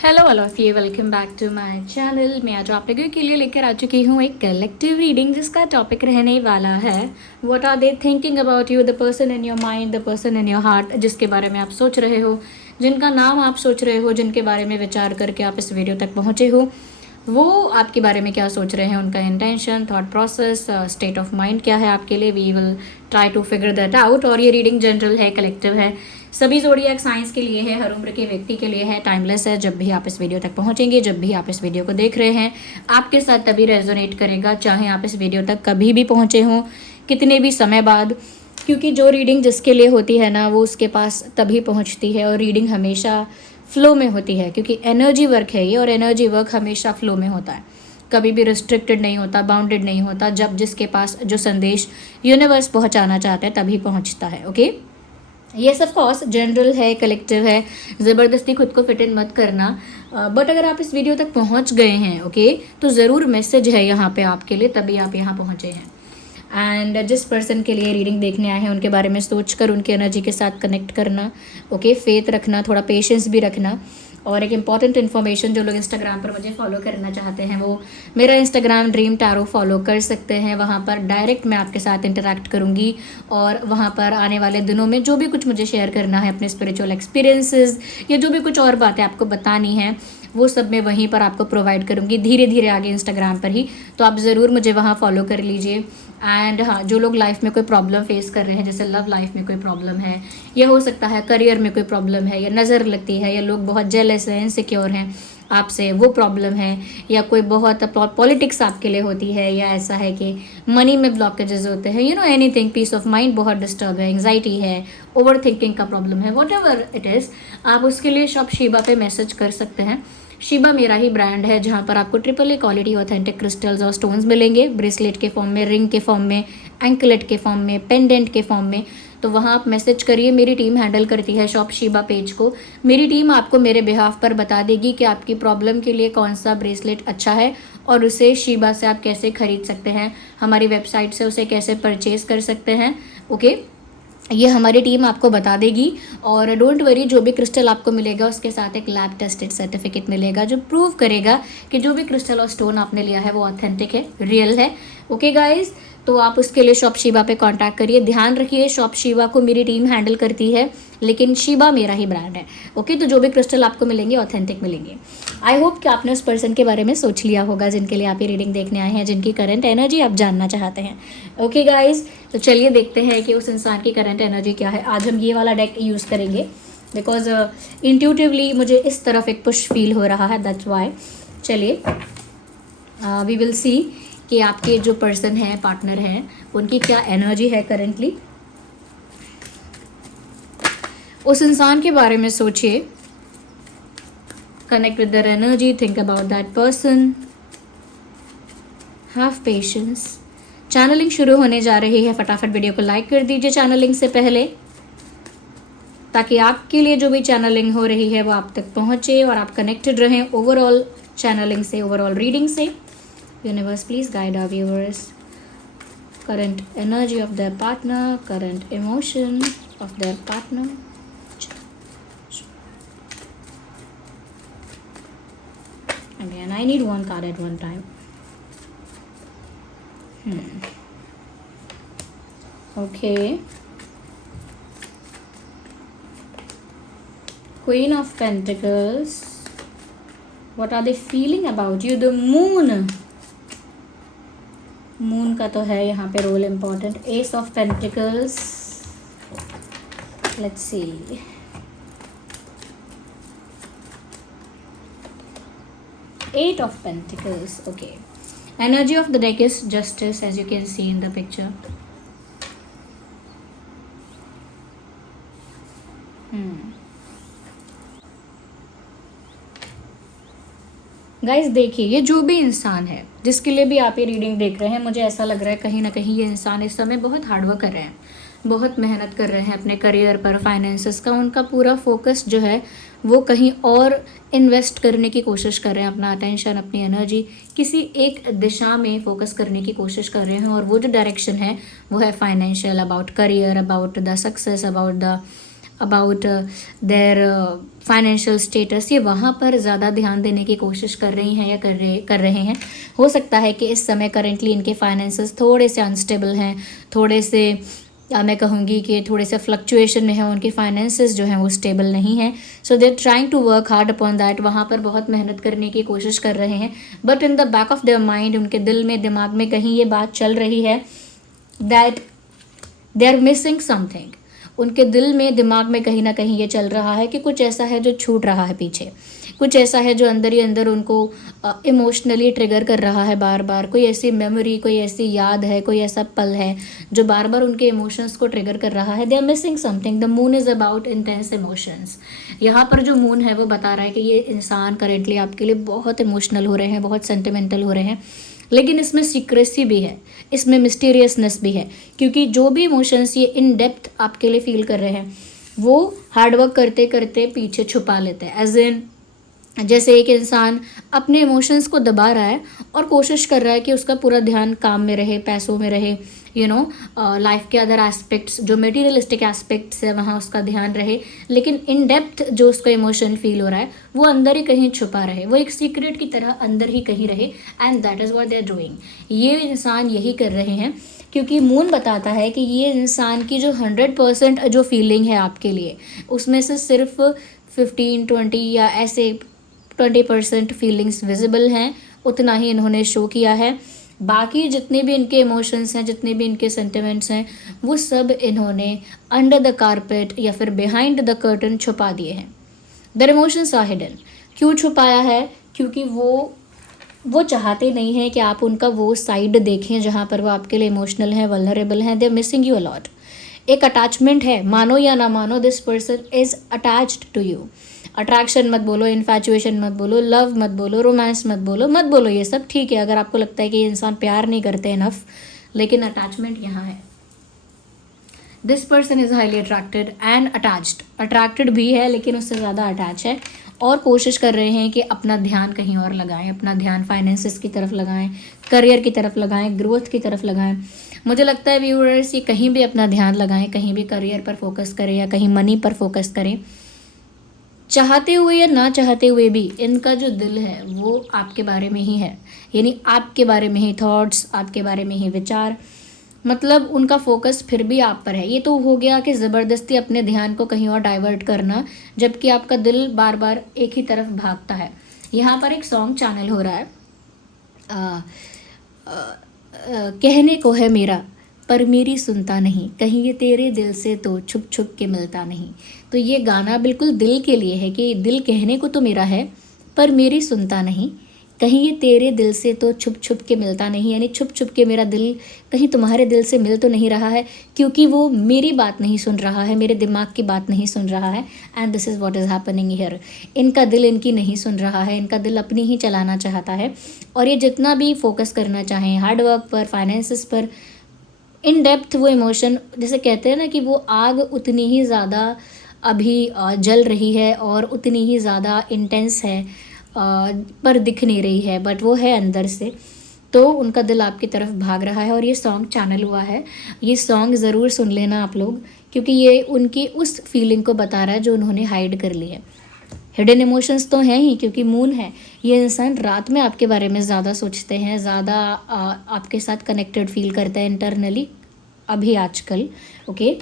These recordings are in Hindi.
Hello all of you, welcome back to my channel. मैं आज आप लोगों के लिए लेकर आ चुकी हूँ एक कलेक्टिव रीडिंग जिसका टॉपिक रहने वाला है what are they thinking about you, the person in your mind, the person in your heart, जिसके बारे में आप सोच रहे हो, जिनका नाम आप सोच रहे हो, जिनके बारे में विचार करके आप इस वीडियो तक पहुँचे हो, वो आपके बारे में क्या सोच रहे हैं, उनका intention, thought process, state of mind क्या है आपके लिए। We will try to figure that out. और ये रीडिंग जनरल है, कलेक्टिव है, सभी ज़ोडिएक साइंस के लिए है, हर उम्र के व्यक्ति के लिए है, टाइमलेस है। जब भी आप इस वीडियो तक पहुंचेंगे, जब भी आप इस वीडियो को देख रहे हैं, आपके साथ तभी रेजोनेट करेगा, चाहे आप इस वीडियो तक कभी भी पहुंचे हों, कितने भी समय बाद। क्योंकि जो रीडिंग जिसके लिए होती है ना, वो उसके पास तभी पहुंचती है। और रीडिंग हमेशा फ्लो में होती है, क्योंकि एनर्जी वर्क है ये, और एनर्जी वर्क हमेशा फ्लो में होता है, कभी भी रिस्ट्रिक्टेड नहीं होता, बाउंडेड नहीं होता। जब जिसके पास जो संदेश यूनिवर्स पहुंचाना चाहता है तभी पहुंचता है। ओके, ये सब कोर्स जनरल है, कलेक्टिव है, ज़बरदस्ती खुद को फिट इन मत करना। बट अगर आप इस वीडियो तक पहुंच गए हैं, ओके, तो ज़रूर मैसेज है यहाँ पे आपके लिए, तभी आप यहाँ पहुँचे हैं। एंड जिस पर्सन के लिए रीडिंग देखने आए हैं, उनके बारे में सोच कर उनकी एनर्जी के साथ कनेक्ट करना, ओके, फेथ रखना, थोड़ा पेशेंस भी रखना। और एक इम्पॉर्टेंट इन्फॉर्मेशन, जो लोग इंस्टाग्राम पर मुझे फॉलो करना चाहते हैं वो मेरा इंस्टाग्राम ड्रीम टैरो फॉलो कर सकते हैं। वहाँ पर डायरेक्ट मैं आपके साथ इंटरेक्ट करूँगी, और वहाँ पर आने वाले दिनों में जो भी कुछ मुझे शेयर करना है, अपने स्पिरिचुअल एक्सपीरियंसेस या जो भी कुछ और बातें आपको बतानी है, वो सब मैं वहीं पर आपको प्रोवाइड करूँगी, धीरे धीरे आगे इंस्टाग्राम पर ही। तो आप ज़रूर मुझे वहाँ फॉलो कर लीजिए। एंड हाँ, जो लोग लाइफ में कोई प्रॉब्लम फेस कर रहे हैं, जैसे लव लाइफ में कोई प्रॉब्लम है, या हो सकता है करियर में कोई प्रॉब्लम है, या नज़र लगती है, या लोग बहुत जेलस हैं, इनसिक्योर हैं आपसे, वो प्रॉब्लम है, या कोई बहुत पॉलिटिक्स आपके लिए होती है, या ऐसा है कि मनी में ब्लॉकेजेस होते हैं, you know anything, peace of mind बहुत डिस्टर्ब है, एंग्जाइटी है, ओवर थिंकिंग का प्रॉब्लम है, वॉट एवर इट इज़, आप उसके लिए शॉप शीबा पे मैसेज कर सकते हैं। शीबा मेरा ही ब्रांड है, जहाँ पर आपको triple A quality authentic crystals और स्टोन्स मिलेंगे, ब्रेसलेट के फॉर्म में, रिंग के फॉर्म में, एंकलेट के फॉर्म में, पेंडेंट के फॉर्म में। तो वहाँ आप मैसेज करिए, मेरी टीम हैंडल करती है शॉप शीबा पेज को। मेरी टीम आपको मेरे बिहाफ पर बता देगी कि आपकी प्रॉब्लम के लिए कौन सा ब्रेसलेट अच्छा है, और उसे शीबा से आप कैसे खरीद सकते हैं, हमारी वेबसाइट से उसे कैसे परचेज कर सकते हैं। ओके, ये हमारी टीम आपको बता देगी। और डोंट वरी, जो भी क्रिस्टल आपको मिलेगा उसके साथ एक लैब टेस्टेड सर्टिफिकेट मिलेगा, जो प्रूव करेगा कि जो भी क्रिस्टल और स्टोन आपने लिया है वो ऑथेंटिक है, रियल है। ओके गाइज, तो आप उसके लिए शॉप शीबा पे कांटेक्ट करिए। ध्यान रखिए, शॉप शीबा को मेरी टीम हैंडल करती है, लेकिन शीबा मेरा ही ब्रांड है। ओके, तो जो भी क्रिस्टल आपको मिलेंगे ऑथेंटिक मिलेंगे। आई होप कि आपने उस पर्सन के बारे में सोच लिया होगा जिनके लिए आप ये रीडिंग देखने आए हैं, जिनकी करंट एनर्जी आप जानना चाहते हैं। ओके गाइज, तो चलिए देखते हैं कि उस इंसान की करंट एनर्जी क्या है। आज हम ये वाला डेक यूज़ करेंगे बिकॉज इंट्यूटिवली मुझे इस तरफ एक पुश फील हो रहा है, दैट्स वाई। चलिए, वी विल सी कि आपके जो पर्सन हैं, पार्टनर हैं, उनकी क्या एनर्जी है करेंटली। उस इंसान के बारे में सोचिए, connect with their energy, think about that person, have patience. Channelling शुरू होने जा रही है, फटाफट वीडियो को लाइक कर दीजिए चैनलिंग से पहले, ताकि आपके लिए जो भी चैनलिंग हो रही है वो आप तक पहुंचे और आप कनेक्टेड रहें ओवरऑल चैनलिंग से, ओवरऑल रीडिंग से। Universe please guide our viewers, current energy of their partner, current emotion of their partner. Again, I need one card at one time. Okay. Queen of Pentacles. What are they feeling about you? The Moon. Moon का तो है यहाँ पे role important. Ace of Pentacles. Let's see. Eight of Pentacles. Okay. Energy of the deck is Justice, as you can see in the picture. Guys देखिए, ये जो भी इंसान है जिसके लिए भी आप ये रीडिंग देख रहे हैं, मुझे ऐसा लग रहा है कहीं ना कहीं ये इंसान इस समय बहुत हार्डवर्क कर रहे हैं, बहुत मेहनत कर रहे हैं अपने करियर पर, फाइनेंसेस का उनका पूरा फोकस जो है वो कहीं और इन्वेस्ट करने की कोशिश कर रहे हैं। अपना अटेंशन, अपनी एनर्जी किसी एक दिशा में फोकस करने की कोशिश कर रहे हैं, और वो जो डायरेक्शन है वो है financial, about career, about the success, about the about their financial status, ये वहाँ पर ज़्यादा ध्यान देने की कोशिश कर रही हैं या कर रहे हैं। हो सकता है कि इस समय करेंटली इनके फाइनेंसेस थोड़े से अनस्टेबल हैं, थोड़े से मैं कहूँगी कि थोड़े से फ्लक्चुएशन में है, उनके फाइनेंसेस जो हैं वो स्टेबल नहीं हैं। So they trying to work hard upon that, वहाँ पर बहुत मेहनत करने की कोशिश कर रहे हैं। But in the back of their mind, उनके दिल में, दिमाग में कहीं ये बात चल रही है that they are missing something. उनके दिल में, दिमाग में कहीं ना कहीं ये चल रहा है कि कुछ ऐसा है जो छूट रहा है पीछे, कुछ ऐसा है जो अंदर ही अंदर उनको इमोशनली ट्रिगर कर रहा है बार बार। कोई ऐसी मेमोरी, कोई ऐसी याद है, कोई ऐसा पल है जो बार बार उनके इमोशंस को ट्रिगर कर रहा है। They are missing something. The moon is about intense emotions. यहाँ पर जो मून है वो बता रहा है कि ये इंसान करेंटली आपके लिए बहुत इमोशनल हो रहे हैं, बहुत सेंटिमेंटल हो रहे हैं, लेकिन इसमें सीक्रेसी भी है, इसमें मिस्टीरियसनेस भी है, क्योंकि जो भी इमोशंस ये इन डेप्थ आपके लिए फील कर रहे हैं वो हार्डवर्क करते करते पीछे छुपा लेते हैं। एज इन जैसे एक इंसान अपने इमोशंस को दबा रहा है और कोशिश कर रहा है कि उसका पूरा ध्यान काम में रहे, पैसों में रहे, लाइफ के अदर एस्पेक्ट्स, जो मटेरियलिस्टिक एस्पेक्ट्स है वहाँ उसका ध्यान रहे, लेकिन इन डेप्थ जो उसका इमोशन फील हो रहा है वो अंदर ही कहीं छुपा रहे, वो एक सीक्रेट की तरह अंदर ही कहीं रहे। And that is what they are doing. ये इंसान यही कर रहे हैं, क्योंकि मून बताता है कि ये इंसान की जो 100% जो फीलिंग है आपके लिए, उसमें से सिर्फ 15-20 या ऐसे 20% फीलिंग्स विजिबल हैं, उतना ही इन्होंने शो किया है। बाकी जितने भी इनके इमोशंस हैं, जितने भी इनके सेंटिमेंट्स हैं, वो सब इन्होंने अंडर द कारपेट या फिर बिहाइंड द कर्टन छुपा दिए हैं। Their emotions are hidden. क्यों छुपाया है? क्योंकि वो चाहते नहीं हैं कि आप उनका वो साइड देखें जहाँ पर वो आपके लिए इमोशनल हैं, वल्नरेबल हैं। They are missing you a lot. एक अटैचमेंट है, मानो या ना मानो, this person is attached to you. Attraction मत बोलो, इन्फैचुएशन मत बोलो, लव मत बोलो, रोमांस मत बोलो, ये सब ठीक है अगर आपको लगता है कि ये इंसान प्यार नहीं करते इनफ, लेकिन अटैचमेंट यहाँ है। This person is highly attracted and attached. Attracted भी है लेकिन उससे ज़्यादा अटैच है, और कोशिश कर रहे हैं कि अपना ध्यान कहीं और लगाएं, अपना ध्यान फाइनेंसेस की तरफ लगाएं, करियर की तरफ लगाएं, ग्रोथ की तरफ लगाएं। मुझे लगता है व्यूअर्स, ये कहीं भी अपना ध्यान लगाएं, कहीं भी करियर पर फोकस करें या कहीं मनी पर फोकस करें, चाहते हुए या ना चाहते हुए भी इनका जो दिल है वो आपके बारे में ही है, यानी आपके बारे में ही थॉट्स, आपके बारे में ही विचार, मतलब उनका फोकस फिर भी आप पर है। ये तो हो गया कि ज़बरदस्ती अपने ध्यान को कहीं और डाइवर्ट करना, जबकि आपका दिल बार बार एक ही तरफ भागता है। यहाँ पर एक सॉन्ग चैनल हो रहा है, कहने को है मेरा पर मेरी सुनता नहीं, कहीं ये तेरे दिल से तो छुप छुप के मिलता नहीं। तो ये गाना बिल्कुल दिल के लिए है कि दिल कहने को तो मेरा है पर मेरी सुनता नहीं, कहीं ये तेरे दिल से तो छुप छुप के मिलता नहीं, यानी छुप छुप के मेरा दिल कहीं तुम्हारे दिल से मिल तो नहीं रहा है, क्योंकि वो मेरी बात नहीं सुन रहा है, मेरे दिमाग की बात नहीं सुन रहा है। And this is what is happening here. इनका दिल इनकी नहीं सुन रहा है, इनका दिल अपनी ही चलाना चाहता है, और ये जितना भी फोकस करना चाहें हार्डवर्क पर, फाइनेंसिस पर, इन डेप्थ वो इमोशन, जैसे कहते हैं ना कि वो आग उतनी ही ज़्यादा अभी जल रही है और उतनी ही ज़्यादा इंटेंस है, पर दिख नहीं रही है, बट वो है अंदर से। तो उनका दिल आपकी तरफ भाग रहा है और ये सॉन्ग चैनल हुआ है। ये सॉन्ग ज़रूर सुन लेना आप लोग, क्योंकि ये उनकी उस फीलिंग को बता रहा है जो उन्होंने हाइड कर ली है। हिडन इमोशंस तो हैं ही, क्योंकि मून है। ये इंसान रात में आपके बारे में ज़्यादा सोचते हैं, ज़्यादा आपके साथ कनेक्टेड फील करते हैं इंटरनली अभी आजकल। ओके,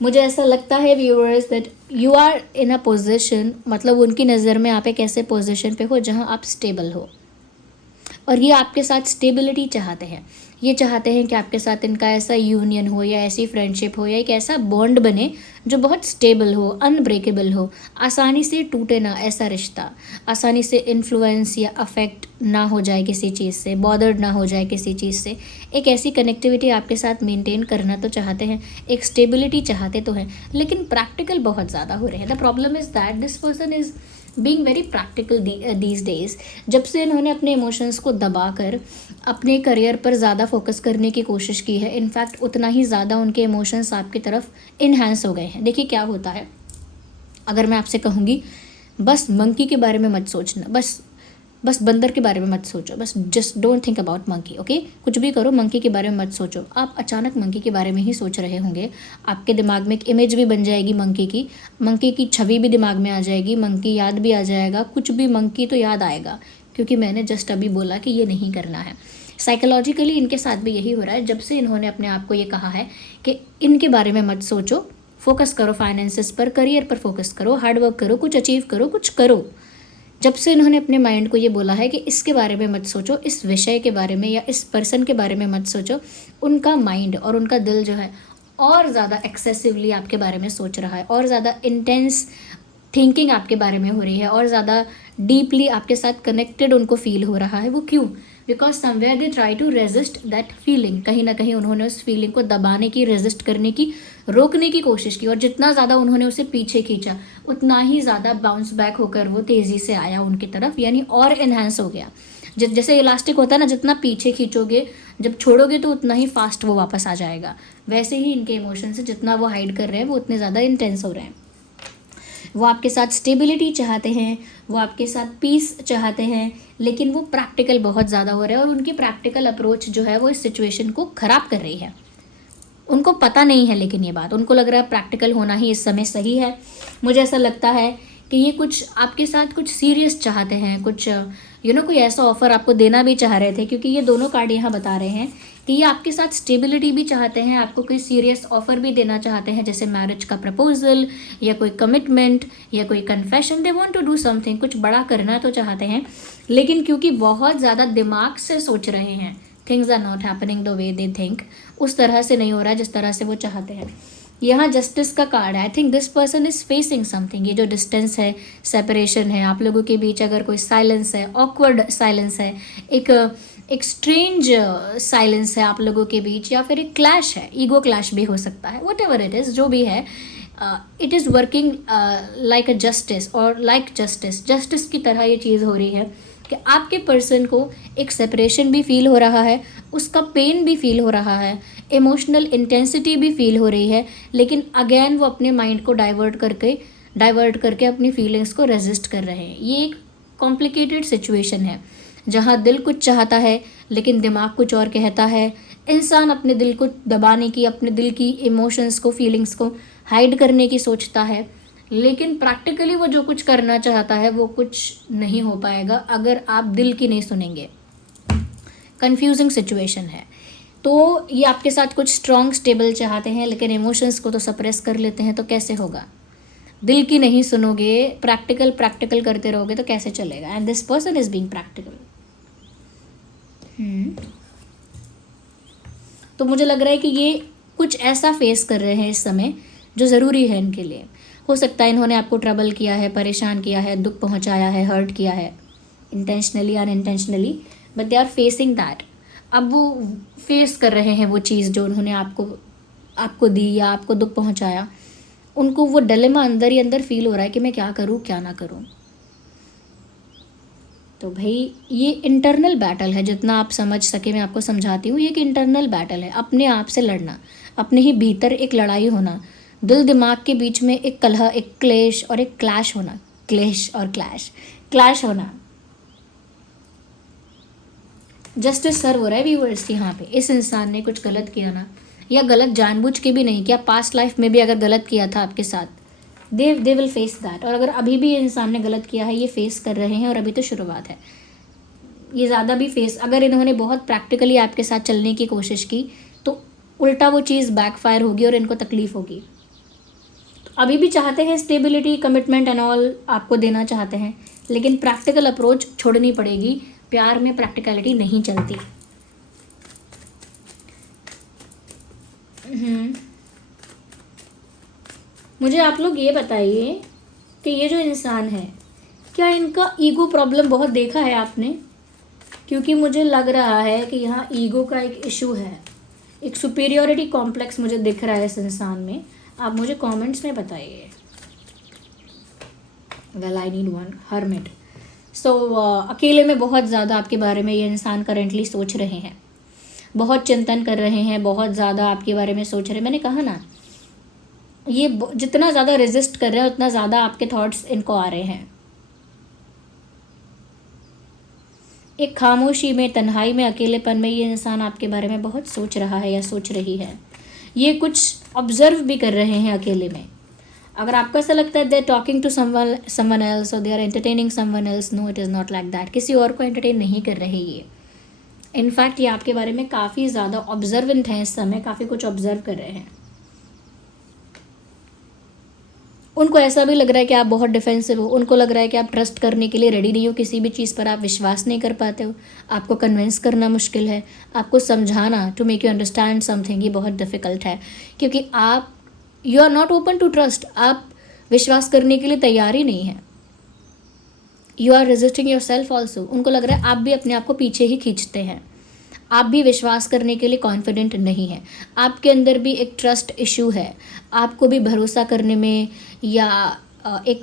मुझे ऐसा लगता है viewers that you are in a position, मतलब उनकी नज़र में आप एक ऐसे पोजीशन पे हो जहाँ आप स्टेबल हो, और ये आपके साथ स्टेबिलिटी चाहते हैं। ये चाहते हैं कि आपके साथ इनका ऐसा यूनियन हो या ऐसी फ्रेंडशिप हो या एक ऐसा बॉन्ड बने जो बहुत स्टेबल हो, अनब्रेकेबल हो, आसानी से टूटे ना ऐसा रिश्ता, आसानी से इन्फ्लुएंस या अफेक्ट ना हो जाए किसी चीज़ से, बॉदर्ड ना हो जाए किसी चीज़ से। एक ऐसी कनेक्टिविटी आपके साथ मेंटेन करना तो चाहते हैं, एक स्टेबिलिटी चाहते तो हैं, लेकिन प्रैक्टिकल बहुत ज़्यादा हो रहे हैं। The problem is that this person is being very practical these days. जब से इन्होंने अपने इमोशंस को दबाकर अपने करियर पर ज़्यादा फोकस करने की कोशिश की है, इनफैक्ट उतना ही ज़्यादा उनके इमोशंस आपकी तरफ इन्हांस हो गए हैं। देखिए क्या होता है, अगर मैं आपसे कहूँगी बस मंकी के बारे में मत सोचना, बस बस बंदर के बारे में मत सोचो, बस just don't think about monkey, okay. कुछ भी करो मंकी के बारे में मत सोचो। आप अचानक मंकी के बारे में ही सोच रहे होंगे, आपके दिमाग में एक इमेज भी बन जाएगी मंकी की छवि भी दिमाग में आ जाएगी, मंकी याद भी आ जाएगा, कुछ भी मंकी तो याद आएगा, क्योंकि मैंने जस्ट अभी बोला कि ये नहीं करना है। साइकोलॉजिकली इनके साथ भी यही हो रहा है। जब से इन्होंने अपने आप को ये कहा है कि इनके बारे में मत सोचो, फोकस करो फाइनेंसेस पर, करियर पर फोकस करो, हार्डवर्क करो, कुछ अचीव करो, कुछ करो। जब से इन्होंने अपने माइंड को ये बोला है कि इसके बारे में मत सोचो, इस विषय के बारे में या इस पर्सन के बारे में मत सोचो, उनका माइंड और उनका दिल जो है और ज़्यादा एक्सेसिवली आपके बारे में सोच रहा है, और ज़्यादा इंटेंस थिंकिंग आपके बारे में हो रही है, और ज़्यादा डीपली आपके साथ कनेक्टेड उनको फील हो रहा है। वो क्यों? Because somewhere they try to resist that feeling. कहीं ना कहीं उन्होंने उस फीलिंग को दबाने की, रेजिस्ट करने की, रोकने की कोशिश की, और जितना ज़्यादा उन्होंने उसे पीछे खींचा उतना ही ज़्यादा बाउंस बैक होकर वो तेज़ी से आया उनकी तरफ, यानी और इन्हांस हो गया। जैसे इलास्टिक होता है ना, जितना पीछे खींचोगे, जब छोड़ोगे तो उतना ही फास्ट वो वापस आ जाएगा। वैसे ही इनके इमोशंस से जितना वो हाइड कर रहे हैं वो उतने ज़्यादा इंटेंस हो रहे हैं। वो आपके साथ स्टेबिलिटी चाहते हैं, वो आपके साथ पीस चाहते हैं, लेकिन वो प्रैक्टिकल बहुत ज़्यादा हो रहे हैं, और उनकी प्रैक्टिकल अप्रोच जो है वो इस सिचुएशन को ख़राब कर रही है। उनको पता नहीं है, लेकिन ये बात उनको लग रहा है प्रैक्टिकल होना ही इस समय सही है। मुझे ऐसा लगता है कि ये कुछ आपके साथ कुछ सीरियस चाहते हैं, कुछ कोई ऐसा ऑफ़र आपको देना भी चाह रहे थे, क्योंकि ये दोनों कार्ड यहाँ बता रहे हैं कि ये आपके साथ स्टेबिलिटी भी चाहते हैं, आपको कोई सीरियस ऑफ़र भी देना चाहते हैं, जैसे मैरिज का प्रपोजल या कोई कमिटमेंट या कोई confession. They want to do something, कुछ बड़ा करना तो चाहते हैं, लेकिन क्योंकि बहुत ज़्यादा दिमाग से सोच रहे हैं, things are not happening the way they think, उस तरह से नहीं हो रहा है जिस तरह से वो चाहते हैं। यहाँ जस्टिस का कार्ड है। I think this person is facing something. ये जो डिस्टेंस है, सेपरेशन है, आप लोगों के बीच अगर कोई साइलेंस है, ऑकवर्ड साइलेंस है, एक स्ट्रेंज साइलेंस है आप लोगों के बीच, या फिर एक क्लैश है, ईगो क्लैश भी हो सकता है, वट एवर इट इज़, जो भी है, it is working like a justice, और लाइक जस्टिस की तरह ये चीज़ हो रही है कि आपके पर्सन को एक सेपरेशन भी फील हो रहा है, उसका पेन भी फील हो रहा है, इमोशनल इंटेंसिटी भी फील हो रही है, लेकिन अगेन वो अपने माइंड को डाइवर्ट करके अपनी फीलिंग्स को रेजिस्ट कर रहे हैं। ये एक कॉम्प्लिकेटेड सिचुएशन है जहाँ दिल कुछ चाहता है लेकिन दिमाग कुछ और कहता है। इंसान अपने दिल को दबाने की, अपने दिल की इमोशंस को, फीलिंग्स को हाइड करने की सोचता है, लेकिन प्रैक्टिकली वो जो कुछ करना चाहता है वो कुछ नहीं हो पाएगा अगर आप दिल की नहीं सुनेंगे। कंफ्यूजिंग सिचुएशन है। तो ये आपके साथ कुछ स्ट्रॉन्ग स्टेबल चाहते हैं, लेकिन इमोशंस को तो सप्रेस कर लेते हैं, तो कैसे होगा? दिल की नहीं सुनोगे, प्रैक्टिकल करते रहोगे तो कैसे चलेगा? And this person is being practical. तो मुझे लग रहा है कि ये कुछ ऐसा फेस कर रहे हैं इस समय जो ज़रूरी है इनके लिए। हो सकता है इन्होंने आपको ट्रबल किया है, परेशान किया है, दुख पहुंचाया है, हर्ट किया है, intentionally unintentionally, but they are facing that. अब वो फेस कर रहे हैं वो चीज़ जो उन्होंने आपको दी या आपको दुख पहुंचाया। उनको वो डिलेमा अंदर ही अंदर फील हो रहा है कि मैं क्या करूँ क्या ना करूँ। तो भाई ये इंटरनल बैटल है, जितना आप समझ सके मैं आपको समझाती हूँ। ये एक इंटरनल बैटल है, अपने आप से लड़ना, अपने ही भीतर एक लड़ाई होना, दिल दिमाग के बीच में एक कलह, एक क्लेश और एक क्लैश होना, क्लैश होना। जस्टिस सर्व हो रहा है व्यूअर्स यहाँ पे। इस इंसान ने कुछ गलत किया ना, या गलत जानबूझ के भी नहीं किया, पास्ट लाइफ में भी अगर गलत किया था आपके साथ, दे विल फेस दैट। और अगर अभी भी इंसान ने गलत किया है, ये फेस कर रहे हैं, और अभी तो शुरुआत है, ये ज़्यादा भी फेस, अगर इन्होंने बहुत प्रैक्टिकली आपके साथ चलने की कोशिश की तो उल्टा वो चीज़ बैकफायर होगी और इनको तकलीफ होगी। तो अभी भी चाहते हैं स्टेबिलिटी, कमिटमेंट एंड ऑल आपको देना चाहते हैं, लेकिन प्रैक्टिकल अप्रोच छोड़नी पड़ेगी। प्यार में प्रैक्टिकलिटी नहीं चलती। मुझे आप लोग ये बताइए कि ये जो इंसान है, क्या इनका ईगो प्रॉब्लम बहुत देखा है आपने? क्योंकि मुझे लग रहा है कि यहाँ ईगो का एक इशू है, एक सुपीरियोरिटी कॉम्प्लेक्स मुझे दिख रहा है इस इंसान में। आप मुझे कमेंट्स में बताइए। Well I need one hermit. So अकेले में बहुत ज़्यादा आपके बारे में ये इंसान करेंटली सोच रहे हैं, बहुत चिंतन कर रहे हैं, बहुत ज़्यादा आपके बारे में सोच रहे हैं। मैंने कहा ना, ये जितना ज़्यादा रेजिस्ट कर रहे हैं उतना ज़्यादा आपके थॉट्स इनको आ रहे हैं। एक खामोशी में, तन्हाई में, अकेलेपन में ये इंसान आपके बारे में बहुत सोच रहा है या सोच रही है। ये कुछ ऑब्जर्व भी कर रहे हैं अकेले में। अगर आपको ऐसा लगता है they are talking to someone else और they are entertaining someone else, no it is not like that. किसी और को एंटरटेन नहीं कर रहे ये। इनफैक्ट ये आपके बारे में काफ़ी ज़्यादा ऑब्जर्वेंट हैं इस समय, काफ़ी कुछ ऑब्जर्व कर रहे हैं। उनको ऐसा भी लग रहा है कि आप बहुत डिफेंसिव हो। उनको लग रहा है कि आप ट्रस्ट करने के लिए रेडी नहीं हो, किसी भी चीज़ पर आप विश्वास नहीं कर पाते हो। आपको कन्विंस करना मुश्किल है, आपको समझाना, to make you understand something, ये बहुत डिफ़िकल्ट है, क्योंकि आप you are not open to trust. आप विश्वास करने के लिए तैयार ही नहीं है। You are resisting yourself also. उनको लग रहा है आप भी अपने आप को पीछे ही खींचते हैं, आप भी विश्वास करने के लिए कॉन्फिडेंट नहीं है। आपके अंदर भी एक ट्रस्ट इशू है, आपको भी भरोसा करने में या एक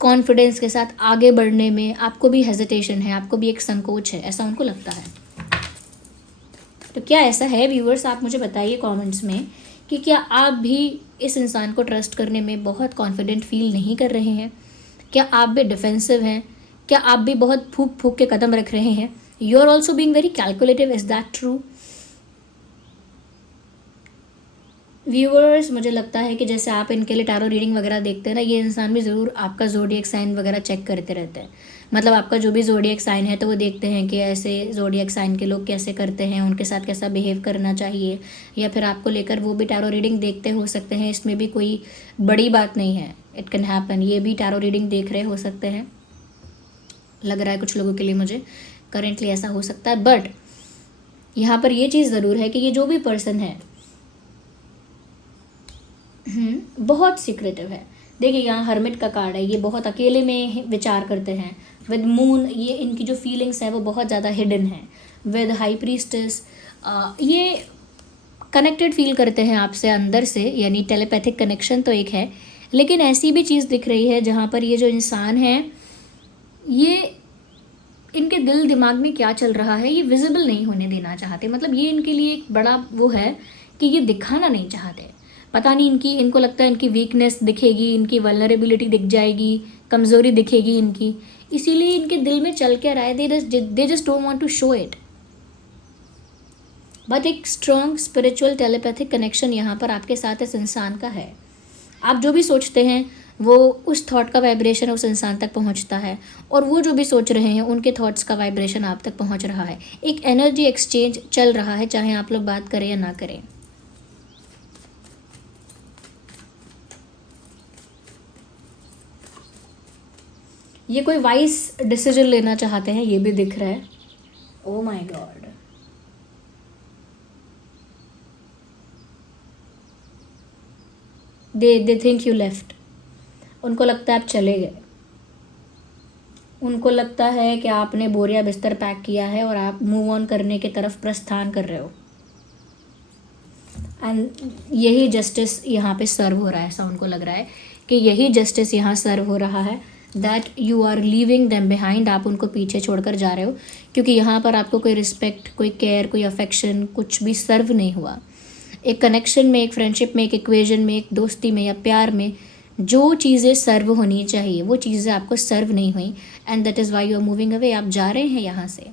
कॉन्फिडेंस के साथ आगे बढ़ने में आपको भी हेजिटेशन है, आपको भी एक संकोच है, ऐसा उनको लगता है। तो क्या ऐसा है व्यूअर्स? आप मुझे बताइए कमेंट्स में कि क्या आप भी इस इंसान को ट्रस्ट करने में बहुत कॉन्फिडेंट फील नहीं कर रहे हैं? क्या आप भी डिफेंसिव हैं? क्या आप भी बहुत फूक फूक के कदम रख रहे हैं? You are also being very calculative, is that true? Viewers, मुझे लगता है कि जैसे आप इनके लिए टैरो रीडिंग वगैरह देखते हैं ना, ये इंसान भी ज़रूर आपका ज़ोडिएक साइन वगैरह चेक करते रहते हैं। मतलब आपका जो भी ज़ोडिएक साइन है तो वो देखते हैं कि ऐसे ज़ोडिएक साइन के लोग कैसे करते हैं, उनके साथ कैसा बिहेव करना चाहिए, या फिर आपको लेकर वो भी टैरो रीडिंग देखते हो सकते हैं। इसमें भी कोई बड़ी बात नहीं है, इट कैन हैपन। ये भी टैरो रीडिंग देख रहे हो सकते हैं, लग रहा है कुछ लोगों के लिए, मुझे करेंटली ऐसा हो सकता है। बट यहाँ पर ये चीज़ ज़रूर है कि ये जो भी पर्सन है बहुत सीक्रेटिव है। देखिए यहाँ हर्मिट का कार्ड है, ये बहुत अकेले में विचार करते हैं। विद मून, ये इनकी जो फीलिंग्स है वो बहुत ज़्यादा हिडन है। विद हाई प्रीस्टेस, ये कनेक्टेड फील करते हैं आपसे अंदर से, यानी टेलीपैथिक कनेक्शन तो एक है, लेकिन ऐसी भी चीज़ दिख रही है जहाँ पर ये जो इंसान है, ये इनके दिल दिमाग में क्या चल रहा है ये विजिबल नहीं होने देना चाहते। मतलब ये इनके लिए एक बड़ा वो है कि ये दिखाना नहीं चाहते। पता नहीं इनको लगता है इनकी वीकनेस दिखेगी, इनकी वल्नरेबिलिटी दिख जाएगी, कमज़ोरी दिखेगी इनकी, इसीलिए इनके दिल में चल के रहा है, they just don't want to show it. But एक स्ट्रॉन्ग स्पिरिचुअल टेलीपैथिक कनेक्शन यहाँ पर आपके साथ इस इंसान का है। आप जो भी सोचते हैं वो उस थॉट का वाइब्रेशन उस इंसान तक पहुँचता है, और वो जो भी सोच रहे हैं उनके थॉट्स का वाइब्रेशन आप तक पहुँच रहा है। एक एनर्जी एक्सचेंज चल रहा है, चाहे आप लोग बात करें या ना करें। ये कोई वाइस डिसीजन लेना चाहते हैं, ये भी दिख रहा है। Oh my God, they think you left. उनको लगता है आप चले गए, उनको लगता है कि आपने बोरिया बिस्तर पैक किया है और आप मूव ऑन करने की तरफ प्रस्थान कर रहे हो। एंड यही जस्टिस यहाँ पे सर्व हो रहा है, ऐसा उनको लग रहा है कि यही जस्टिस यहाँ सर्व हो रहा है, that you are leaving them behind. आप उनको पीछे छोड़कर जा रहे हो, क्योंकि यहाँ पर आपको कोई रिस्पेक्ट, कोई केयर, कोई अफेक्शन कुछ भी सर्व नहीं हुआ। एक कनेक्शन में, एक फ्रेंडशिप में, एक इक्वेजन में, एक दोस्ती में या प्यार में जो चीज़ें सर्व होनी चाहिए वो चीज़ें आपको सर्व नहीं हुई, and that is why you are moving away. आप जा रहे हैं यहाँ से,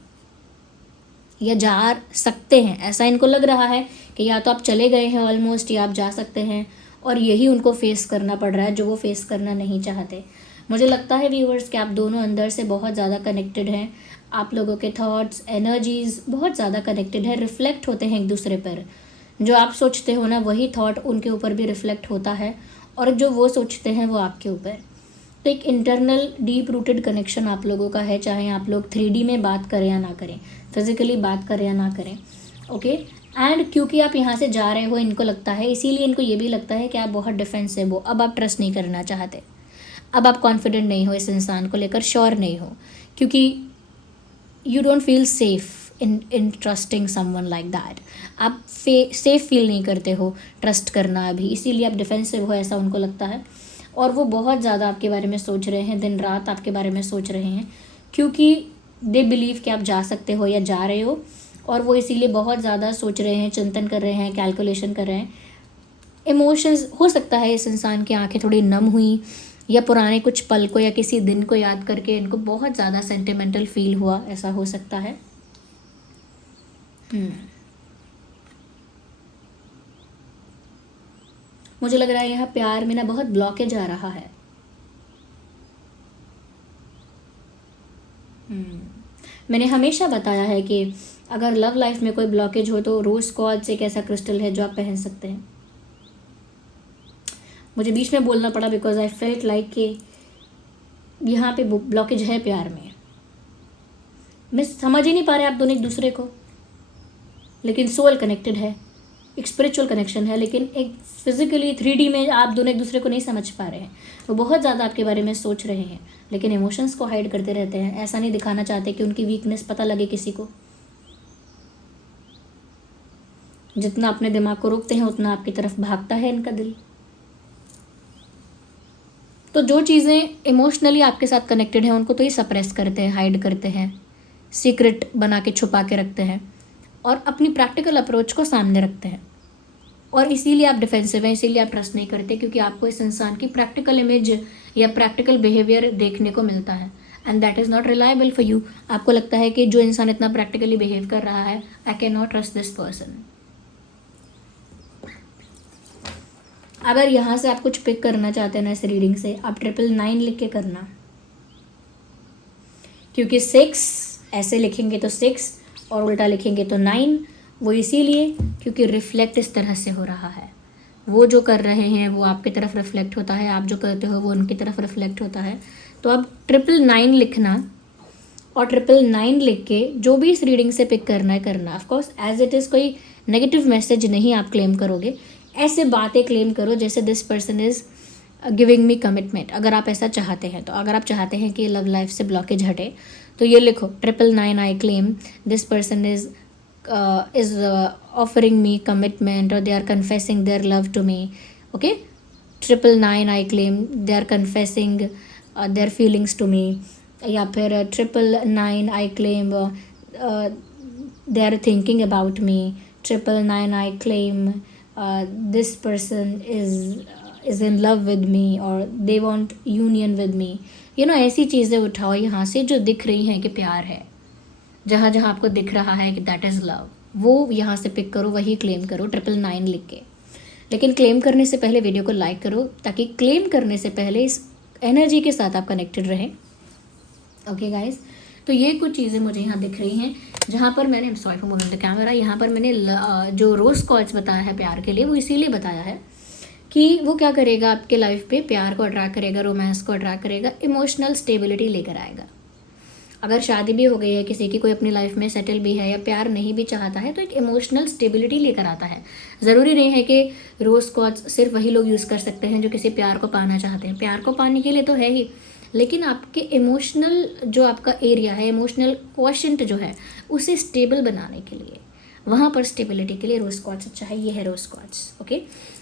या जा सकते हैं, ऐसा इनको लग रहा है कि या तो आप चले गए हैं ऑलमोस्ट, या आप जा सकते हैं, और यही उनको फेस करना पड़ रहा है जो वो फेस करना नहीं चाहते। मुझे लगता है व्यूअर्स कि आप दोनों अंदर से बहुत ज़्यादा कनेक्टेड हैं। आप लोगों के थॉट्स, एनर्जीज़ बहुत ज़्यादा कनेक्टेड है, रिफ्लेक्ट होते हैं एक दूसरे पर। जो आप सोचते हो ना वही थॉट उनके ऊपर भी रिफ्लेक्ट होता है, और जो वो सोचते हैं वो आपके ऊपर। तो एक इंटरनल डीप रूटेड कनेक्शन आप लोगों का है, चाहे आप लोग 3D में बात करें या ना करें, फिजिकली बात करें या ना करें। ओके, एंड क्योंकि आप यहाँ से जा रहे हो, इनको लगता है, इसीलिए इनको ये भी लगता है कि आप बहुत डिफेंसिव हो। अब आप ट्रस्ट नहीं करना चाहते, अब आप कॉन्फिडेंट नहीं हो इस इंसान को लेकर, श्योर नहीं हो, क्योंकि you don't feel safe in trusting someone like that. आप सेफ फील नहीं करते हो ट्रस्ट करना अभी, इसीलिए आप डिफेंसिव हो, ऐसा उनको लगता है। और वो बहुत ज़्यादा आपके बारे में सोच रहे हैं, दिन रात आपके बारे में सोच रहे हैं, क्योंकि दे बिलीव कि आप जा सकते हो या जा रहे हो, और वो इसीलिए बहुत ज़्यादा सोच रहे हैं, चिंतन कर रहे हैं, कैलकुलेशन कर रहे हैं। इमोशंस, हो सकता है इस इंसान की आंखें थोड़ी नम हुई, या पुराने कुछ पल को या किसी दिन को याद करके इनको बहुत ज़्यादा सेंटिमेंटल फील हुआ, ऐसा हो सकता है। मुझे लग रहा है यहाँ प्यार में ना बहुत ब्लॉकेज आ रहा है। मैंने हमेशा बताया है कि अगर लव लाइफ में कोई ब्लॉकेज हो तो रोज क्वार्ट्ज एक ऐसा क्रिस्टल है जो आप पहन सकते हैं। मुझे बीच में बोलना पड़ा बिकॉज आई फेल्ट लाइक कि यहाँ पे ब्लॉकेज है प्यार में। मैं समझ ही नहीं पा रहे आप दोनों एक दूसरे को, लेकिन सोल कनेक्टेड है, एक स्पिरिचुअल कनेक्शन है, लेकिन एक फिजिकली 3D में आप दोनों एक दूसरे को नहीं समझ पा रहे हैं। वो बहुत ज़्यादा आपके बारे में सोच रहे हैं, लेकिन इमोशंस को हाइड करते रहते हैं। ऐसा नहीं दिखाना चाहते कि उनकी वीकनेस पता लगे किसी को। जितना अपने दिमाग को रोकते हैं उतना आपकी तरफ भागता है इनका दिल। तो जो चीज़ें इमोशनली आपके साथ कनेक्टेड हैं उनको तो ये सप्रेस करते हैं, हाइड करते हैं, सीक्रेट बना के छुपा के रखते हैं और अपनी प्रैक्टिकल अप्रोच को सामने रखते हैं। और इसीलिए आप डिफेंसिव हैं, इसीलिए आप ट्रस्ट नहीं करते, क्योंकि आपको इस इंसान की प्रैक्टिकल इमेज या प्रैक्टिकल बिहेवियर देखने को मिलता है and that is not reliable for you. आपको लगता है कि जो इंसान इतना प्रैक्टिकली बिहेव कर रहा है, I can not trust this person. अगर यहाँ से आप कुछ पिक करना चाहते हैं ना इस रीडिंग से, आप 999 लिख के करना, क्योंकि 6 ऐसे लिखेंगे तो 6 और उल्टा लिखेंगे तो 9। वो इसीलिए क्योंकि रिफ्लेक्ट इस तरह से हो रहा है। वो जो कर रहे हैं वो आपकी तरफ रिफ्लेक्ट होता है, आप जो करते हो वो उनकी तरफ रिफ्लेक्ट होता है। तो अब 999 लिखना और 999 लिख के जो भी इस रीडिंग से पिक करना है करना। ऑफकोर्स एज इट इज़ कोई नेगेटिव मैसेज नहीं आप क्लेम करोगे, ऐसे बातें क्लेम करो जैसे this person is giving me commitment. अगर आप ऐसा चाहते हैं तो, अगर आप चाहते हैं कि लव लाइफ से ब्लॉकेज हटे तो ये लिखो 999 I claim this person is offering me commitment or they are confessing their love to me. Okay, 999 I claim they are confessing their feelings to me. या फिर 999 I claim they are thinking about me. 999 I claim this person is in love with me or they want union with me. ऐसी चीज़ें उठाओ यहाँ से जो दिख रही हैं कि प्यार है। जहाँ जहाँ आपको दिख रहा है कि दैट इज़ लव, वो यहाँ से पिक करो, वही क्लेम करो 999 लिख के। लेकिन क्लेम करने से पहले वीडियो को लाइक करो, ताकि क्लेम करने से पहले इस एनर्जी के साथ आप कनेक्टेड रहें। ओके गाइज, तो ये कुछ चीज़ें मुझे यहाँ दिख रही हैं जहाँ पर मैंने, sorry for moving the camera, यहाँ पर मैंने जो रोज़ कॉर्ड्स बताया है प्यार के लिए, वो इसीलिए बताया है कि वो क्या करेगा आपके लाइफ पे, प्यार को अट्रैक्ट करेगा, रोमांस को अट्रैक्ट करेगा, इमोशनल स्टेबिलिटी लेकर आएगा। अगर शादी भी हो गई है किसी की, कोई अपनी लाइफ में सेटल भी है या प्यार नहीं भी चाहता है, तो एक इमोशनल स्टेबिलिटी लेकर आता है। ज़रूरी नहीं है कि रोज़ क्वार्ट्ज सिर्फ वही लोग यूज़ कर सकते हैं जो किसी प्यार को पाना चाहते हैं। प्यार को पाने के लिए तो है ही, लेकिन आपके इमोशनल जो आपका एरिया है, इमोशनल क्वोशेंट जो है, उसे स्टेबल बनाने के लिए, वहाँ पर स्टेबिलिटी के लिए रोज़ क्वार्ट्ज अच्छा है। ये है रोज़ क्वार्ट्ज। ओके,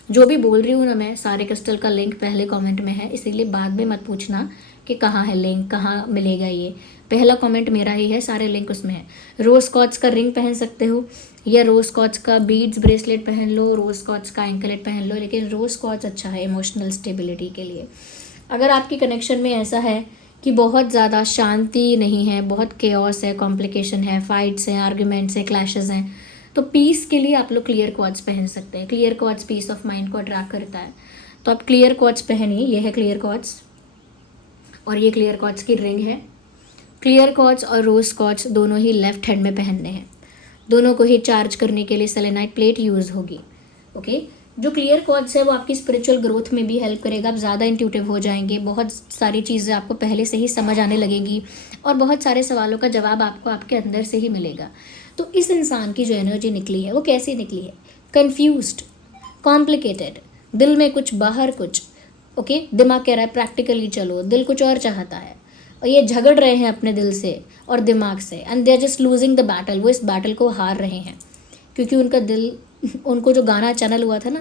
जो भी बोल रही हूँ ना मैं, सारे क्रिस्टल का लिंक पहले कमेंट में है, इसीलिए बाद में मत पूछना कि कहाँ है लिंक, कहाँ मिलेगा। ये पहला कमेंट मेरा ही है, सारे लिंक उसमें है। रोज़ क्वार्ट्ज का रिंग पहन सकते हो या रोज़ क्वार्ट्ज का बीड्स ब्रेसलेट पहन लो, रोज़ क्वार्ट्ज का एंकलेट पहन लो, लेकिन रोज़ क्वार्ट्ज अच्छा है इमोशनल स्टेबिलिटी के लिए। अगर आपकी कनेक्शन में ऐसा है कि बहुत ज़्यादा शांति नहीं है, बहुत केओस है, कॉम्प्लिकेशन है, फाइट्स हैं, आर्ग्यूमेंट्स हैं, क्लैशेज़ हैं, तो पीस के लिए आप लोग क्लियर क्वार्ट्ज पहन सकते हैं। Clear quartz peace of mind को अट्रैक्ट करता है, तो आप क्लियर क्वार्ट्ज पहनिए। ये है क्लियर क्वार्ट्ज और ये क्लियर क्वार्ट्ज की रिंग है। क्लियर क्वार्ट्ज और रोज़ क्वार्ट्ज दोनों ही लेफ्ट हैंड में पहनने हैं। दोनों को ही चार्ज करने के लिए सेलेनाइट प्लेट यूज़ होगी। ओके, जो क्लियर क्वार्ट्ज है वो आपकी स्पिरिचुअल ग्रोथ में भी हेल्प करेगा। आप ज़्यादा इंट्यूटिव हो जाएंगे, बहुत सारी चीज़ें आपको पहले से ही समझ आने लगेंगी और बहुत सारे सवालों का जवाब आपको आपके अंदर से ही मिलेगा। तो इस इंसान की जो एनर्जी निकली है वो कैसी निकली है? कन्फ्यूज्ड, कॉम्प्लिकेटेड, दिल में कुछ बाहर कुछ। ओके, दिमाग कह रहा है प्रैक्टिकली चलो, दिल कुछ और चाहता है और ये झगड़ रहे हैं अपने दिल से और दिमाग से, and they are just losing the battle. वो इस बैटल को हार रहे हैं क्योंकि उनका दिल, उनको जो गाना चैनल हुआ था ना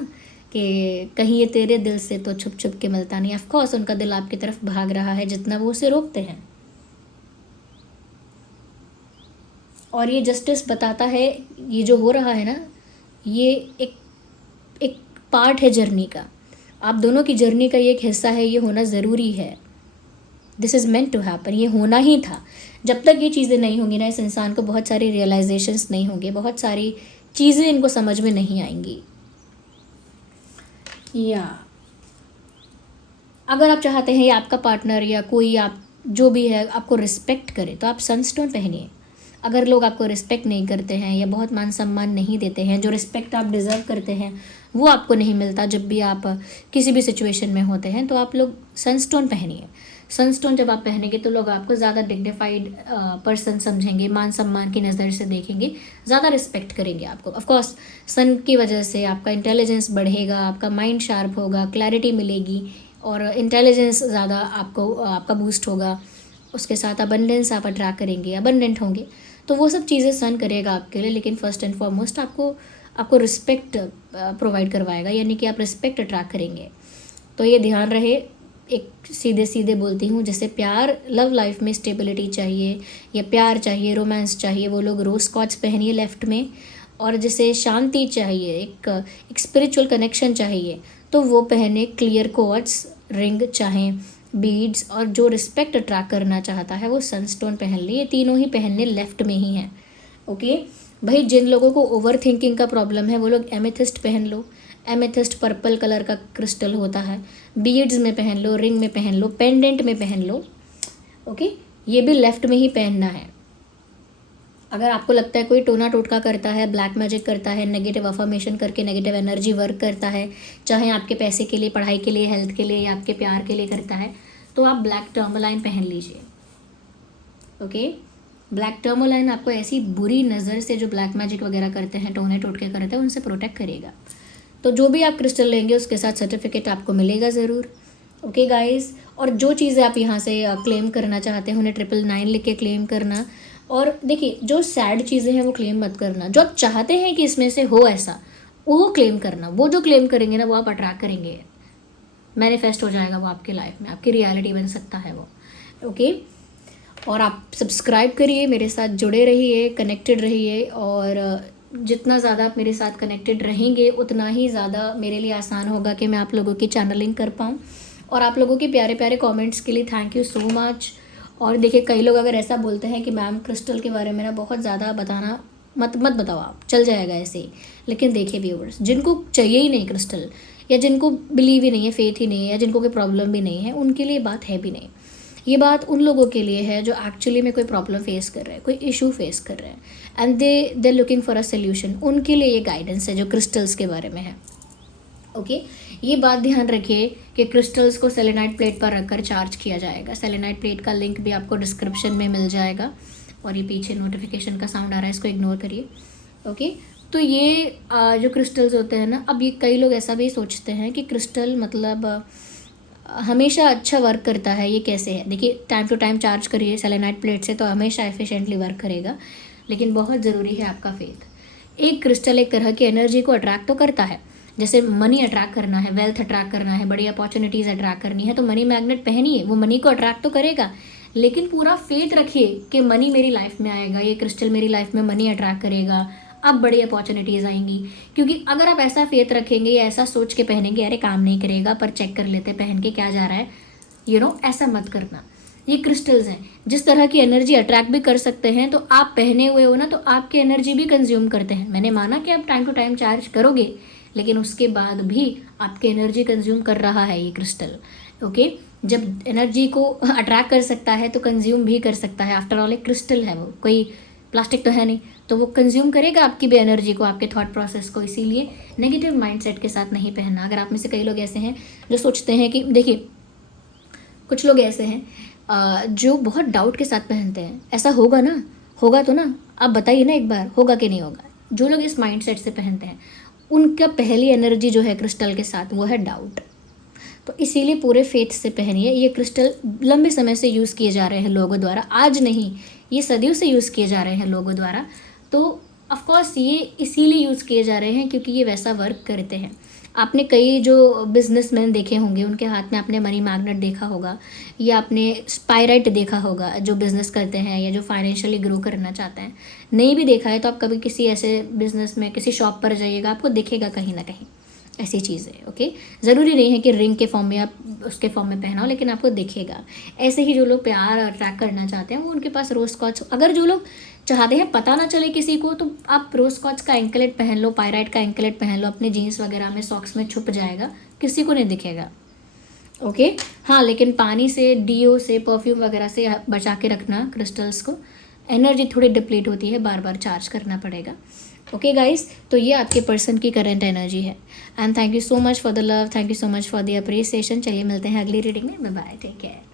कि कहीं ये तेरे दिल से तो छुप छुप के मिलता नहीं, ऑफकोर्स उनका दिल आपकी तरफ भाग रहा है जितना वो उसे रोकते हैं। और ये जस्टिस बताता है, ये जो हो रहा है ना, ये एक पार्ट है जर्नी का। आप दोनों की जर्नी का ये एक हिस्सा है, ये होना ज़रूरी है। This is meant to happen, ये होना ही था। जब तक ये चीज़ें नहीं होंगी ना, इस इंसान को बहुत सारी रियलाइजेशंस नहीं होंगे, बहुत सारी चीज़ें इनको समझ में नहीं आएंगी। या अगर आप चाहते हैं या आपका पार्टनर या कोई आप जो भी है आपको रिस्पेक्ट करे, तो आप सनस्टोन पहनिए। अगर लोग आपको रिस्पेक्ट नहीं करते हैं या बहुत मान सम्मान नहीं देते हैं, जो रिस्पेक्ट आप डिज़र्व करते हैं वो आपको नहीं मिलता जब भी आप किसी भी सिचुएशन में होते हैं, तो आप लोग सनस्टोन पहनिए। सनस्टोन जब आप पहनेंगे तो लोग आपको ज़्यादा डिग्निफाइड पर्सन समझेंगे, मान सम्मान की नज़र से देखेंगे, ज़्यादा रिस्पेक्ट करेंगे आपको। ऑफकोर्स सन की वजह से आपका इंटेलिजेंस बढ़ेगा, आपका माइंड शार्प होगा, क्लैरिटी मिलेगी और इंटेलिजेंस ज़्यादा आपका बूस्ट होगा। उसके साथ अबंडेंस आप अट्रैक्ट करेंगे, अबंडेंट होंगे, तो वो सब चीज़ें सन करेगा आपके लिए। लेकिन फर्स्ट एंड फॉरमोस्ट आपको रिस्पेक्ट प्रोवाइड करवाएगा, यानी कि आप रिस्पेक्ट अट्रैक्ट करेंगे। तो ये ध्यान रहे। एक सीधे सीधे बोलती हूँ, जैसे प्यार, लव लाइफ में स्टेबिलिटी चाहिए या प्यार चाहिए, रोमांस चाहिए, वो लोग रोज स्कॉच पहनिए लेफ्ट में। और जैसे शांति चाहिए, एक स्पिरिचुअल कनेक्शन चाहिए, तो वो पहने क्लियर क्वार्ट्ज रिंग, चाहे बीड्स। और जो रिस्पेक्ट अट्रैक्ट करना चाहता है वो सनस्टोन पहन ले। ये तीनों ही पहनने लेफ्ट में ही हैं। ओके भाई, जिन लोगों को ओवर थिंकिंग का प्रॉब्लम है वो लोग एमेथिस्ट पहन लो। एमेथिस्ट पर्पल कलर का क्रिस्टल होता है। बीड्स में पहन लो, रिंग में पहन लो, पेंडेंट में पहन लो। ओके, ये भी लेफ्ट में ही पहनना है। अगर आपको लगता है कोई टोना टोटका करता है, ब्लैक मैजिक करता है, नेगेटिव अफर्मेशन करके नेगेटिव एनर्जी वर्क करता है, चाहे आपके पैसे के लिए, पढ़ाई के लिए, हेल्थ के लिए या आपके प्यार के लिए करता है, तो आप ब्लैक टर्मोलाइन पहन लीजिए। ओके, ब्लैक टर्मोलाइन आपको ऐसी बुरी नज़र से, जो ब्लैक मैजिक वगैरह करते हैं, टोने टोटके करते हैं, उनसे प्रोटेक्ट करेगा। तो जो भी आप क्रिस्टल लेंगे उसके साथ सर्टिफिकेट आपको मिलेगा ज़रूर। ओके गाइस, और जो चीज़ें आप यहाँ से क्लेम करना चाहते हैं उन्हें 999 लिख के क्लेम करना। और देखिए, जो सैड चीज़ें हैं वो क्लेम मत करना, जो आप चाहते हैं कि इसमें से हो ऐसा, वो क्लेम करना। वो जो क्लेम करेंगे ना वो आप अट्रैक्ट करेंगे, मैनिफेस्ट हो जाएगा वो आपकी लाइफ में, आपकी रियलिटी बन सकता है वो। ओके, और आप सब्सक्राइब करिए, मेरे साथ जुड़े रहिए, कनेक्टेड रहिए। और जितना ज़्यादा आप मेरे साथ कनेक्टेड रहेंगे उतना ही ज़्यादा मेरे लिए आसान होगा कि मैं आप लोगों की चैनलिंग कर पाऊँ। और आप लोगों के प्यारे प्यारे कमेंट्स के लिए थैंक यू सो मच। और देखिए, कई लोग अगर ऐसा बोलते हैं कि मैम क्रिस्टल के बारे में ना बहुत ज़्यादा बताना मत बताओ, आप चल जाएगा ऐसे ही। लेकिन देखिए व्यूअर्स, जिनको चाहिए ही नहीं क्रिस्टल, या जिनको बिलीव ही नहीं है, फेथ ही नहीं है, या जिनको कोई प्रॉब्लम भी नहीं है, उनके लिए बात है भी नहीं। ये बात उन लोगों के लिए है जो एक्चुअली में कोई प्रॉब्लम फेस कर रहे हैं, कोई इशू फेस कर रहे हैं, and they looking for a solution. उनके लिए ये गाइडेंस है जो क्रिस्टल्स के बारे में है। ओके, ये बात ध्यान रखिए कि क्रिस्टल्स को सेलेनाइट प्लेट पर रखकर चार्ज किया जाएगा। सेलेनाइट प्लेट का लिंक भी आपको डिस्क्रिप्शन में मिल जाएगा। और ये पीछे नोटिफिकेशन का साउंड आ रहा है, इसको इग्नोर करिए। ओके, तो ये जो क्रिस्टल्स होते हैं ना, अब ये कई लोग ऐसा भी सोचते हैं कि क्रिस्टल मतलब हमेशा अच्छा वर्क करता है। ये कैसे है? देखिए, टाइम टू टाइम चार्ज करिए सेलेनाइट प्लेट से तो हमेशा एफिशिएंटली वर्क करेगा। लेकिन बहुत ज़रूरी है आपका फेथ। एक क्रिस्टल एक तरह की एनर्जी को अट्रैक्ट तो करता है, जैसे मनी अट्रैक्ट करना है, वेल्थ अट्रैक्ट करना है, बड़ी अपॉर्चुनिटीज़ अट्रैक्ट करनी है, तो मनी मैग्नेट पहनिए, वो मनी को अट्रैक्ट तो करेगा। लेकिन पूरा फेथ रखिए कि मनी मेरी लाइफ में आएगा, ये क्रिस्टल मेरी लाइफ में मनी अट्रैक्ट करेगा, अब बड़ी अपॉर्चुनिटीज़ आएंगी। क्योंकि अगर आप ऐसा फेथ रखेंगे या ऐसा सोच के पहनेंगे, अरे काम नहीं करेगा पर चेक कर लेते पहन के क्या जा रहा है, ऐसा मत करना। ये क्रिस्टल्स हैं, जिस तरह की एनर्जी अट्रैक्ट भी कर सकते हैं, तो आप पहने हुए हो ना, तो आपकी एनर्जी भी कंज्यूम करते हैं। मैंने माना कि आप टाइम टू टाइम चार्ज करोगे, लेकिन उसके बाद भी आपकी एनर्जी कंज्यूम कर रहा है ये क्रिस्टल। ओके, जब एनर्जी को अट्रैक्ट कर सकता है तो कंज्यूम भी कर सकता है। आफ्टर ऑल एक क्रिस्टल है, वो कोई प्लास्टिक तो है नहीं, तो वो कंज्यूम करेगा आपकी भी एनर्जी को, आपके थॉट प्रोसेस को। इसीलिए नेगेटिव माइंडसेट के साथ नहीं पहनना। अगर आप में से कई लोग ऐसे हैं जो सोचते हैं कि, देखिए कुछ लोग ऐसे हैं जो बहुत डाउट के साथ पहनते हैं, ऐसा होगा ना, होगा तो ना, आप बताइए ना एक बार, होगा कि नहीं होगा। जो लोग इस माइंडसेट से पहनते हैं उनका पहली एनर्जी जो है क्रिस्टल के साथ वो है डाउट। तो इसीलिए पूरे फेथ से पहनिए। ये क्रिस्टल लंबे समय से यूज़ किए जा रहे हैं लोगों द्वारा, आज नहीं, ये सदियों से यूज़ किए जा रहे हैं लोगों द्वारा। तो ऑफकोर्स ये इसीलिए यूज़ किए जा रहे हैं क्योंकि ये वैसा वर्क करते हैं। आपने कई जो बिजनेसमैन देखे होंगे, उनके हाथ में आपने मनी मैग्नेट देखा होगा, या आपने स्पाइराइट देखा होगा जो बिज़नेस करते हैं या जो फाइनेंशियली ग्रो करना चाहते हैं। नहीं भी देखा है तो आप कभी किसी ऐसे बिज़नेस में किसी शॉप पर जाइएगा, आपको दिखेगा कहीं ना कहीं। ऐसी चीज़ है। ओके, ज़रूरी नहीं है कि रिंग के फॉर्म में आप उसके फॉर्म में पहनाओ, लेकिन आपको दिखेगा। ऐसे ही जो लोग प्यार अट्रैक्ट करना चाहते हैं वो उनके पास रोज स्कॉच, अगर जो लोग चाहते हैं पता ना चले किसी को, तो आप रोज स्कॉच का एंकलेट पहन लो, पायराइट का एंकलेट पहन लो, अपने जीन्स वगैरह में, सॉक्स में छुप जाएगा, किसी को नहीं दिखेगा। ओके, हाँ, लेकिन पानी से, डीओ से, परफ्यूम वगैरह से बचा के रखना क्रिस्टल्स को। एनर्जी थोड़ी डिप्लीट होती है, बार बार चार्ज करना पड़ेगा। ओके गाइस, तो ये आपके पर्सन की करंट एनर्जी है। And thank you so much for the love, thank you so much for the appreciation. चलिए मिलते हैं अगली रीडिंग में। Bye bye, take care.